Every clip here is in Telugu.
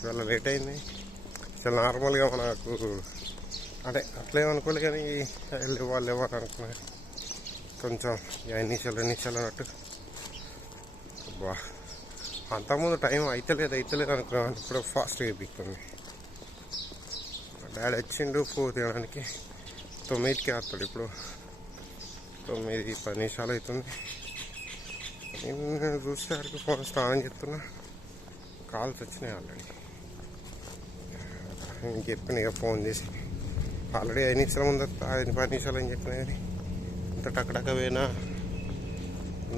ఇవాళ లేట్ అయింది. అసలు నార్మల్గా మనకు అంటే అట్లా ఏమనుకోలే కానీ వెళ్ళి వాళ్ళు ఇవ్వాలి అనుకున్నా కొంచెం ఐదు నిమిషాలు రెండు నిమిషాలు అన్నట్టు. బా అంతకుముందు టైం అయితలేదు అయితలేదు అనుకున్నాను ఇప్పుడు ఫాస్ట్గా అయిపోతుంది డాడీ వచ్చిండు ఫోర్ తినడానికి. తొమ్మిదికి వస్తాడు ఇప్పుడు. తొమ్మిది పది నిమిషాలు అవుతుంది. నేను చూసేసరికి ఫోన్ స్నానం చేస్తున్నా. కాల్స్ వచ్చినాయి ఆల్రెడీ నేను చెప్పిన ఇక ఫోన్ చేసి. ఆల్రెడీ ఐదు నిమిషాల ముందు ఐదు పది నిమిషాలు అని చెప్పిన కానీ ఇంత టక్కడక్క పోయినా.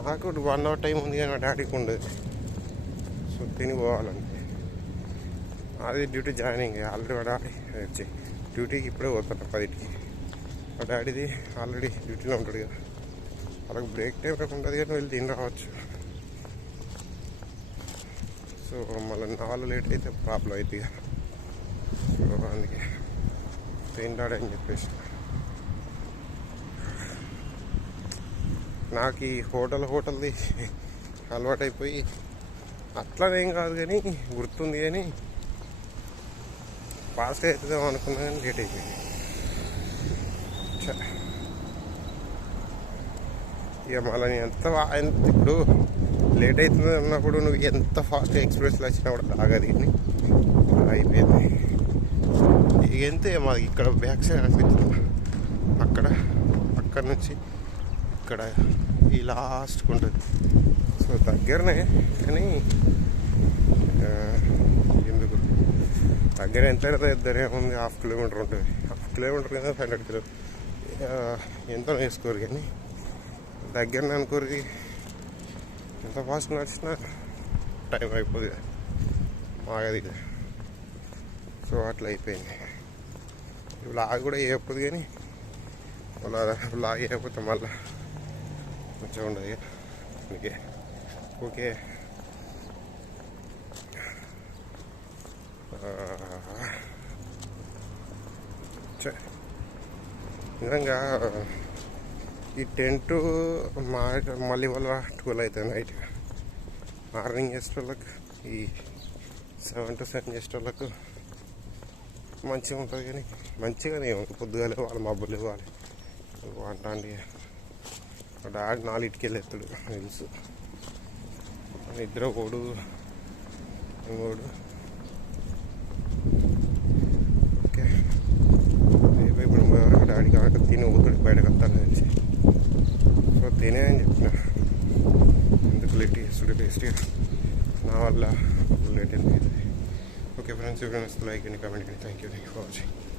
నాకు వన్ అవర్ టైం ఉంది కానీ మా డాడీకి ఉండదు. సో తిని పోవాలంటే. అది డ్యూటీ జాయినింగ్ ఆల్రెడీ మా డాడీ వచ్చి డ్యూటీకి ఇప్పుడే పోతాడు పదిటికి మా డాడీది ఆల్రెడీ డ్యూటీలో ఉంటాడు కదా వాళ్ళకి బ్రేక్ టైం ఉంటుంది కానీ వెళ్ళి తిని రావచ్చు. సో మళ్ళీ నా వాళ్ళు లేట్ అయితే ప్రాబ్లం అవుతుంది ఇక అందుకే తింటాడని చెప్పేసి. నాకు ఈ హోటల్ హోటల్ది అలవాటైపోయి అట్లనేం కాదు కానీ గుర్తుంది కానీ ఫాస్ట్ అవుతుందేమో అనుకున్నా కానీ లేట్ అయిపోయింది. ఇక మళ్ళీ ఎంత ఎంత ఇప్పుడు లేట్ అవుతుంది అన్నప్పుడు నువ్వు ఎంత ఫాస్ట్ ఎక్స్ప్రెస్లో వచ్చినా కూడా ఆగదు కానీ అయిపోయింది. ఎంతే మాది ఇక్కడ బ్యాక్ సైడ్ అనిపిస్తుంది అక్కడ అక్కడ నుంచి ఇక్కడ ఈ లాస్ట్కి ఉంటుంది సో దగ్గరనే కానీ ఎందుకు? దగ్గర ఎంత దగ్గర ఏముంది హాఫ్ కిలోమీటర్ ఉంటుంది. హాఫ్ కిలోమీటర్ కదా ఫైవ్ హండ్రెడ్ కిలో. ఎంతో వేసుకోరు కానీ? దగ్గరనే అనుకోరు ఎంత ఫాస్ట్ నడిచినా టైం అయిపోతుంది కదా. సో అట్లా అయిపోయింది. లాగ్ కూడా చేయకపోదు కానీ మళ్ళా లాగ్ చేయకపోతే మళ్ళా మంచిగా ఉండదు ఇక. అందుకే. ఓకే. నిజంగా ఈ టెంట్ మా మళ్ళీ వాళ్ళ ట్వెల్వ్ అవుతుంది నైట్. మార్నింగ్ చేసే వాళ్ళకు ఈ సెవెన్ టు సెవెన్ చేసేటోళ్ళకు మంచిగా ఉంటుంది కానీ మంచిగానే పొద్దుగాలే వాళ్ళు మబ్బులు ఇవ్వాలి అంటాండి డాడీ నాలుగిటికి వెళ్ళేస్తాడు తెలుసు. నిద్ర ఓడు ఓడు ఓకే. రేపు ఇప్పుడు మా డాడీ తిని ఊతుడు బయటకు వస్తాను తెలిసి సో తినే అని చెప్పిన. ఎందుకు లేట్ చేస్తుడు టేస్ట్గా నా వల్ల లేట్ అయింది okay friends friends like and comment అండి thank you thank you for watching